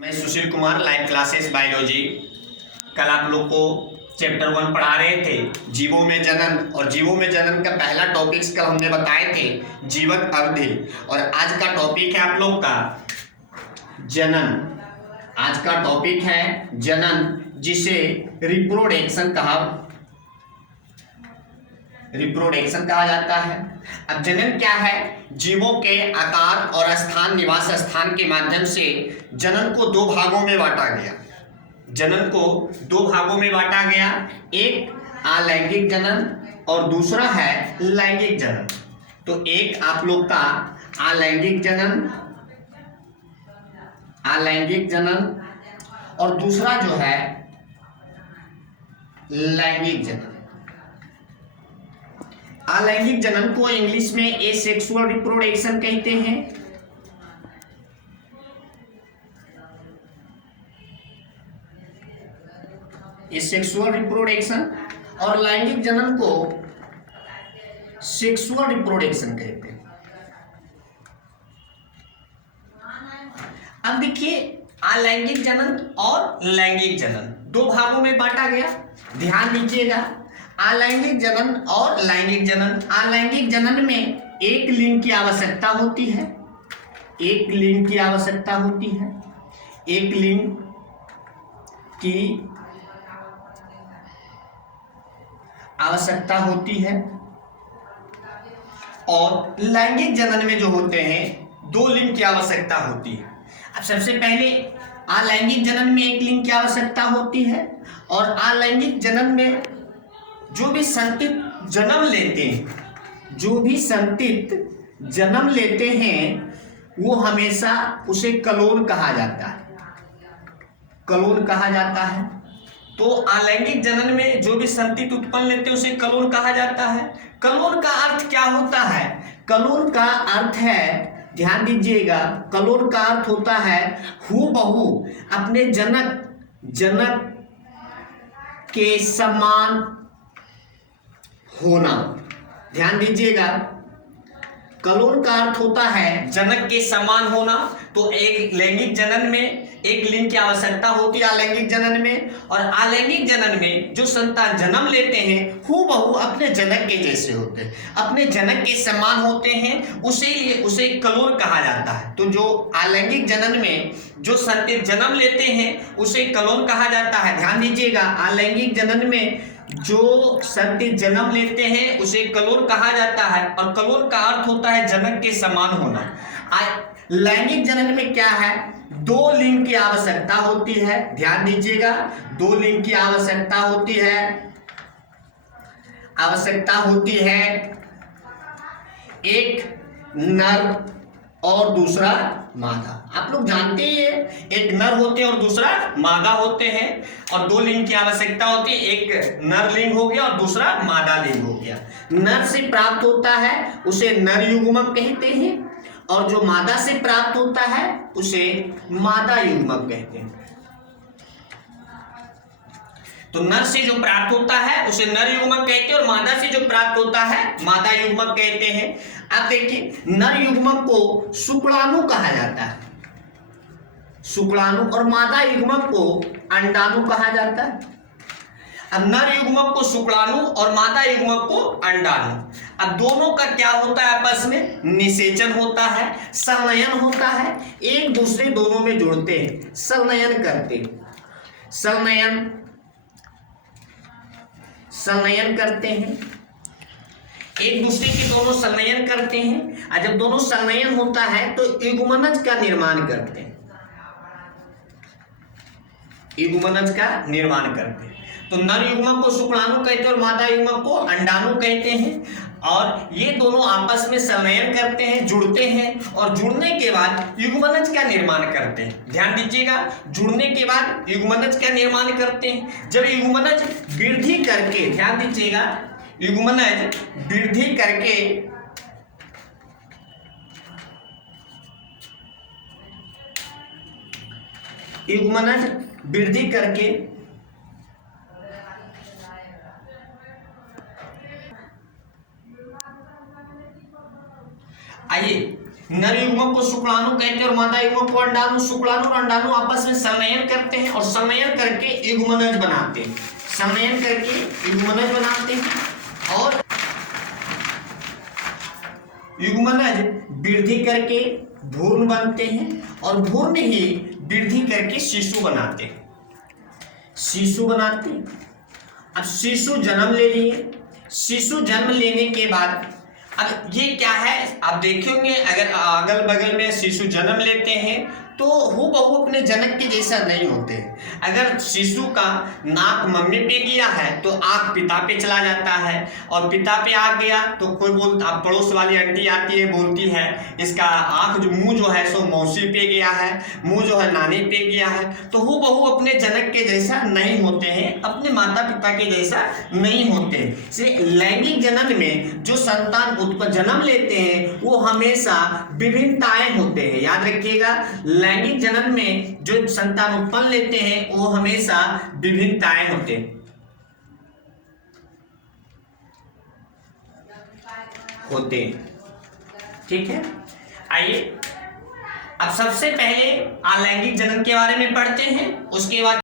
मैं Sushil Kumar, live classes biology. कल आप लोग को चैप्टर 1 पढ़ा रहे थे जीवों में जनन, और जीवों में जनन का पहला टॉपिक्स कल हमने बताए थे जीवन अवधि। और आज का टॉपिक है आप लोग का जनन। आज का टॉपिक है जनन, जिसे रिप्रोडक्शन कहा जाता है। अब जनन क्या है? जीवों के आकार और स्थान, निवास स्थान के माध्यम से जनन को दो भागों में बांटा गया। जनन को दो भागों में बांटा गया, एक अलैंगिक जनन और दूसरा है लैंगिक जनन। तो एक आप लोग का अलैंगिक जनन और दूसरा जो है लैंगिक जनन। अलैंगिक जनन को इंग्लिश में एसेक्सुअल रिप्रोडक्शन कहते हैं। एसेक्सुअल रिप्रोडक्शन और लैंगिक जनन को सेक्सुअल रिप्रोडक्शन कहते हैं। अब देखिए, अलैंगिक जनन और लैंगिक जनन दो भागों में बांटा गया। ध्यान दीजिएगा, अलैंगिक जनन और लैंगिक जनन। अलैंगिक जनन में एक लिंग की आवश्यकता होती है, एक लिंग की आवश्यकता होती है, एक लिंग की आवश्यकता होती है। और लैंगिक जनन में जो होते हैं दो लिंग की आवश्यकता होती है। अब सबसे पहले अलैंगिक जनन में एक लिंग की आवश्यकता होती है, और अलैंगिक जनन में जो भी संतति जन्म लेते हैं वो हमेशा उसे कलोन कहा जाता है। तो अलैंगिक जनन में जो भी संतति उत्पन्न लेते हैं उसे कलोन कहा जाता है। कलोन का अर्थ क्या होता है? कलोन का अर्थ है, ध्यान दीजिएगा, कलोन का अर्थ होता है हूबहू अपने जनक के समान होना। ध्यान दीजिएगा, कलोन का अर्थ होता है जनक के समान होना। तो एक लैंगिक जनन में एक लिंग की आवश्यकता होती है अलैंगिक जनन में, और अलैंगिक जनन में जो संतान जन्म लेते हैं हूबहू अपने जनक के जैसे होते हैं, अपने जनक के समान होते हैं, उसे कलोन कहा जाता है। तो जो अलैंगिक जनन में जो संतान जन्म लेते हैं उसे कलोन कहा जाता है। ध्यान दीजिएगा, अलैंगिक जनन में जो संतान जन्म लेते हैं उसे कलोन कहा जाता है, और कलोन का अर्थ होता है जनक के समान होना। लैंगिक जनन में क्या है? दो लिंग की आवश्यकता होती है। ध्यान दीजिएगा, दो लिंग की आवश्यकता होती है, एक नर और दूसरा मादा। आप लोग जानते हैं एक नर होते हैं और दूसरा मादा होते हैं, और दो लिंग की आवश्यकता होती है, एक नर लिंग हो गया और दूसरा मादा लिंग हो गया। नर से प्राप्त होता है उसे नर युग्मक कहते हैं, और जो मादा से प्राप्त होता है उसे मादा युग्मक कहते हैं। तो नर से जो प्राप्त होता है उसे नर युग्मक कहते हैं, और मादा से जो प्राप्त होता है मादा युग्मक कहते हैं। अब देखिए, नर युग्मक को शुक्राणु कहा जाता है, शुक्राणु, और मादा युग्मक को अंडाणु कहा जाता है। अब नर युग्मक को शुक्राणु और मादा युग्मक को अंडाणु। अब दोनों का क्या होता है? आपस में निषेचन होता है, संलयन होता है, एक दूसरे दोनों में जुड़ते हैं, संलयन करते हैं, संलयन करते हैं, एक दूसरे के दोनों संलयन करते हैं। और जब दोनों संलयन होता है तो युग्मनज का निर्माण करते हैं, तो नर युग्मक को शुक्राणु कहते हैं और मादा युग्मक को अंडाणु कहते हैं। और ये दोनों आपस में संलयन करते हैं, जुड़ते हैं, और जुड़ने के बाद युग्मनज का निर्माण करते हैं। ध्यान दीजिएगा, जुड़ने के बाद युग्मनज का निर्माण करते हैं। जब युग्मनज वृद्धि करके, ध्यान दीजिएगा, युग्मनज वृद्धि करके आइए नर युग्मक को शुक्राणु कहते हैं और मादा युग्मक को अंडाणु। शुक्राणु और अंडाणु आपस में संलयन करते हैं और संलयन करके युग्मनज बनाते हैं, संलयन करके युग्मनज बनाते हैं और युग्मनज वृद्धि करके भ्रूण बनते हैं और भ्रूण ही वृद्धि करके शिशु बनाते हैं, शिशु बनाते हैं। अब शिशु जन्म ले लिए, शिशु जन्म लेने के बाद अब ये क्या है, आप देखेंगे अगर अगल बगल में शिशु जन्म लेते हैं तो हूबहू अपने जनक के जैसा नहीं होते। अगर शिशु का नाक मम्मी पे गया है तो आँख पिता पे चला जाता है और पिता पे आ गया तो कोई बोलता, पड़ोस वाली आंटी आती है बोलती है इसका आँख जो मुंह जो है सो मौसी पे गया है, मुंह जो है नानी पे गया है। तो हूबहू अपने जनक के जैसा नहीं होते हैं, अपने माता पिता के जैसा नहीं होते। से लैंगिक जनन में जो संतान उत्पन्न जन्म लेते हैं वो हमेशा विभिन्नताएं होते हैं। याद रखिएगा, लैंगिक जनन में जो संतान उत्पन्न लेते हैं वो हमेशा विभिन्नताएं होते हैं। ठीक है, आइए अब सबसे पहले अलैंगिक जनन के बारे में पढ़ते हैं, उसके बाद